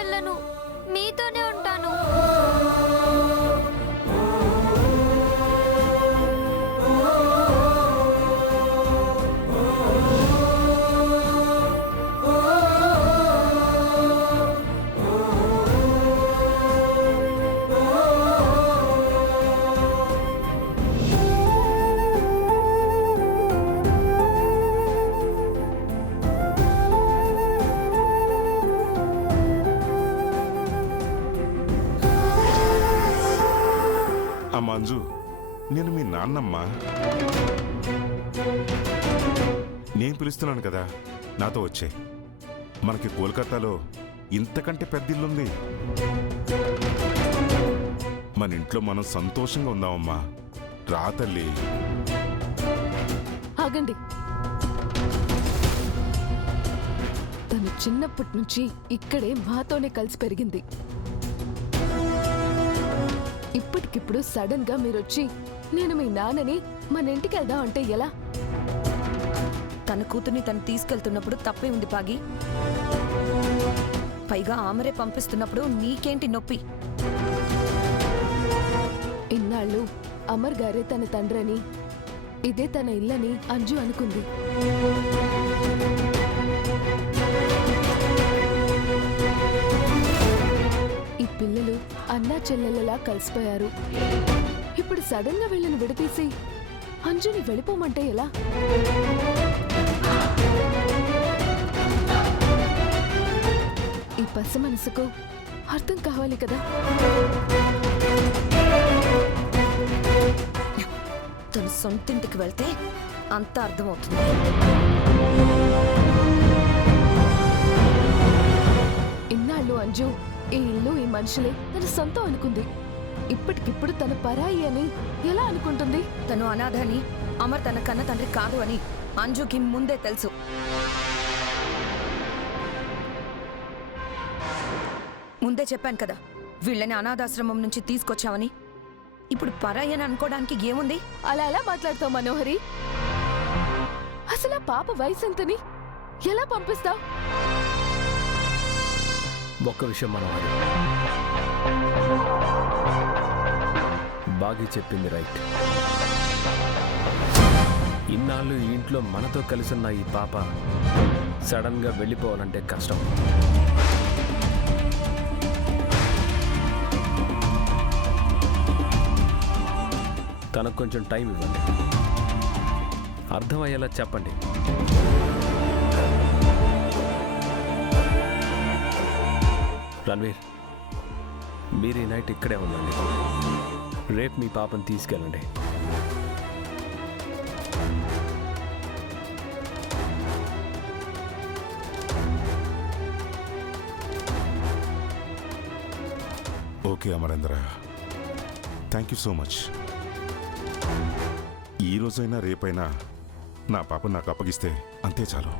వెళ్ళను, మీతోనే ఉంటాను. మంజు, నేను మీ నాన్నమ్మా. నేను పిలుస్తున్నాను కదా, నాతో వచ్చే. మనకి కోల్కతాలో ఇంతకంటే పెద్ద ఇల్లుంది. మన ఇంట్లో మనం సంతోషంగా ఉందామమ్మా. రా తల్లి. ఆగండి. తను చిన్నప్పటి నుంచి ఇక్కడే మాతోనే కలిసి పెరిగింది. ఇప్పటికిప్పుడు సడన్ గా మీరొచ్చి నేను మీ నాన్నని మన ఇంటికి వెళ్దాం అంటే ఎలా? తన కూతుర్ని తను తీసుకెళ్తున్నప్పుడు తప్పే ఉంది పాగి. పైగా ఆమెరే పంపిస్తున్నప్పుడు నీకేంటి నొప్పి? ఇన్నాళ్ళు అమర్ గారే తన తండ్రని, ఇదే తన ఇల్లని అంజు అనుకుంది. ఈ పిల్లలు అన్నా చెల్లెలలా కలిసిపోయారు. ఇప్పుడు సడన్ గా వీళ్ళని విడతీసి అంజుని వెళ్ళిపోమంటే ఎలా? ఈ పసి మనసుకు అర్థం కావాలి కదా. తన సొంతింటికి వెళ్తే అంతా అర్థమవుతుంది. ఇన్నాళ్ళు అంజు ఈ ఇల్లు ఈ మనుషులే తన సొంతం అనుకుంది. ఇప్పటికిప్పుడు తన పరాయి అని ఎలా అనుకుంటుంది? తను అనాథని, అమర్ తన కన్న తండ్రి కాదు అని అంజుకి ముందే తెలుసు. ముందే చెప్పాను కదా, వీళ్ళని అనాథాశ్రమం నుంచి తీసుకొచ్చావని. ఇప్పుడు పరాయి అని అనుకోవడానికి ఏముంది? అలా ఎలా మాట్లాడతావు మనోహరి? అసలు ఆ పాప వయసు ఎంతని ఎలా పంపిస్తావు? ఒక్క విషయం మనోహరి, బాగా చెప్పింది రైట్. ఇన్నాళ్ళు ఈ ఇంట్లో మనతో కలిసి ఉన్న ఈ పాప సడన్ గా వెళ్ళిపోవాలంటే కష్టం. తనకు కొంచెం టైం ఇవ్వండి, అర్థమయ్యేలా చెప్పండి. రణ్వీర్, మీరు ఈ నైట్ ఇక్కడే ఉండండి. రేపు మీ పాపను తీసుకెళ్ళండి. Okay Amarendra, thank you so much. ఈ రోజైనా రేపైనా నా పాప నాకు అప్పగిస్తే అంతే చాలు.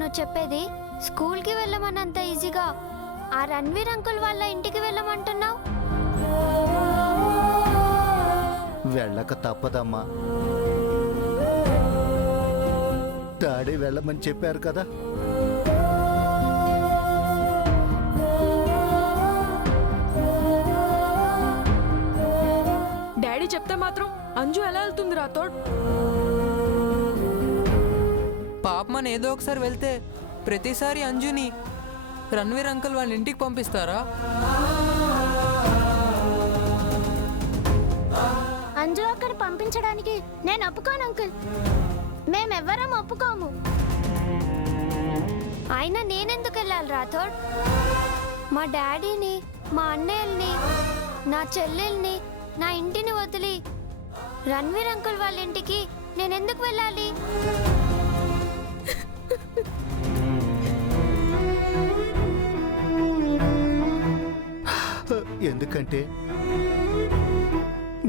నువ్వు చెప్పేది? స్కూల్కి వెళ్ళమన్నంత ఈజీగా ఆ రణ్వీర్ అంకుల్ వాళ్ళ ఇంటికి వెళ్ళమంటున్నావు? వెళ్ళక తప్పదమ్మా. డాడీ వెళ్ళమని చెప్పారు కదా. డాడీ చెప్తే మాత్రం అంజు ఎలా వెళ్తుంది రాతోడ్? పాపమని ఏదో ఒకసారి వెళ్తే ప్రతిసారి అంజుని రణ్వీర్ అంకుల్ వాళ్ళ ఇంటికి పంపిస్తారా? అంజు అక్కడ పంపించడానికి నేను ఒప్పుకోను అంకుల్. మేమెవ్వరం ఒప్పుకోము. అయినా నేనెందుకు వెళ్ళాలి రాథోడ్? మా డాడీని, మా అన్నయ్యల్ని, నా చెల్లెల్ని, నా ఇంటిని వదిలి రణ్వీర్ అంకుల్ వాళ్ళ ఇంటికి నేనెందుకు వెళ్ళాలి? ఎందుకంటే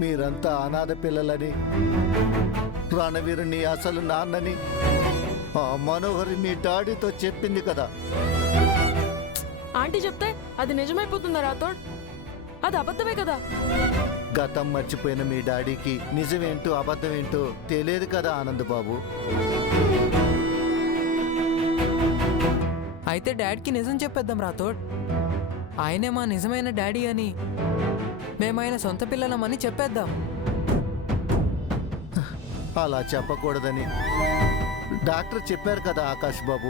మీరంతా అనాథ పిల్లలని, రణవీరుని అసలు నాన్నని ఆ మనోహరి మీ డాడీతో చెప్పింది కదా. ఆంటీ చెప్తే అది నిజమైపోతుందా రాథోడ్? అది అబద్ధమే కదా. గతం మర్చిపోయిన మీ డాడీకి నిజమేంటో అబద్ధమేంటో తెలియదు కదా ఆనంద్ బాబు. అయితే డాడ్కి నిజం చెప్పేద్దాం రాథోడ్. ఆయనే మా నిజమైన డాడీ అని, మేమైన సొంత పిల్లలమని చెప్పేద్దాం. అలా చెప్పకూడదని డాక్టర్ చెప్పారు కదా ఆకాష్ బాబు.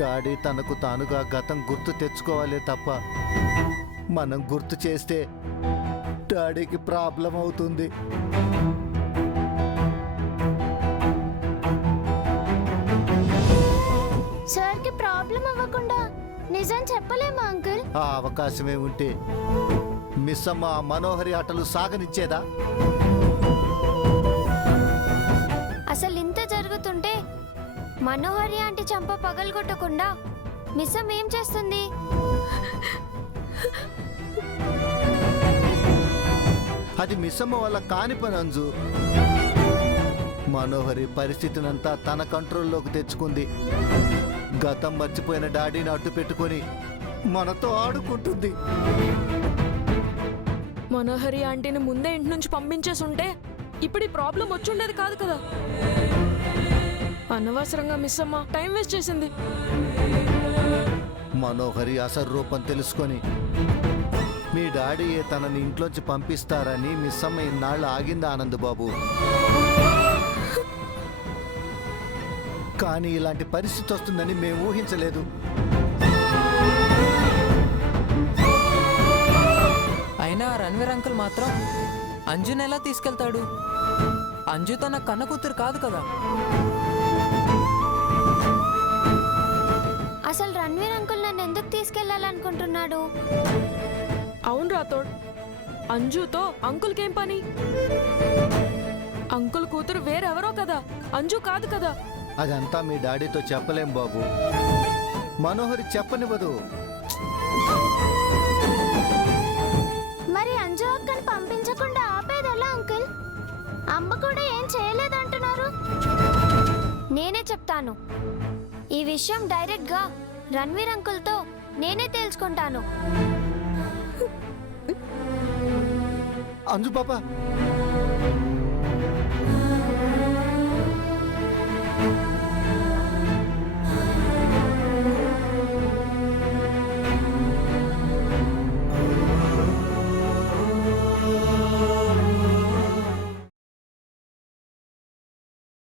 డాడీ తనకు తానుగా గతం గుర్తు తెచ్చుకోవాలే తప్ప మనం గుర్తు చేస్తే డాడీకి ప్రాబ్లం అవుతుంది. సార్కి ప్రాబ్లం అవ్వకుండా నిజం చెప్పలేమా అంకుల్? ఆ అవకాశమే ఉంటే మిస్ అమ్మ ఆ మనోహరి ఆటలు సాగనిచ్చేదా? అసలు ఇంత జరుగుతుంటే మనోహరి ఆంటీ చంప పగలగొట్టకుండా మిస్సం ఏం చేస్తుంది? అది మిస్ అమ్మ వల్ల కాని పని అంజు. మనోహరి పరిస్థితినంతా తన కంట్రోల్లోకి తెచ్చుకుంది. గతం మర్చిపోయిన డాడీని అడ్డు పెట్టుకొని మనతో ఆడుకుంటుంది. మనోహరి ఆంటీని ముందే ఇంటి నుంచి పంపించేసి ఉంటే ఇప్పుడు ఈ ప్రాబ్లం వచ్చుండేది కాదు కదా. అనవసరంగా మిస్ అమ్మ టైం వేస్ట్ చేసింది. మనోహరి అసలు రూపం తెలుసుకొని మీ డాడీయే తనని ఇంట్లోంచి పంపిస్తారని మిస్ అమ్మ ఇన్నాళ్ళు ఆగింది ఆనంద్ బాబు. కానీ ఇలాంటి పరిస్థితి వస్తుందని మేము ఊహించలేదు. అయినా రణ్వీర్ అంకుల్ మాత్రం అంజుని ఎలా తీసుకెళ్తాడు? అంజు తన కన్న కూతురు కాదు కదా. అసలు రణ్వీర్ అంకుల్ నన్ను ఎందుకు తీసుకెళ్లాలనుకుంటున్నాడు? అవును రాథోడ్, అంజుతో అంకుల్కేం పని? అంకుల్ కూతురు వేరెవరో కదా, అంజు కాదు కదా. అదంతా మీ డాడీతో చెప్పలేం బాబు. మనోహరి చెప్పనివ్వదు. మరి అంజు అక్కని పంపించకుండా ఆపేదెలా అంకుల్? అమ్మ కూడా ఏం చేయలేదంటున్నారు. నేనే చెప్తాను. ఈ విషయం డైరెక్ట్ గా రణ్వీర్ అంకుల్తో నేనే తెలుసుకుంటాను. అంజు పాప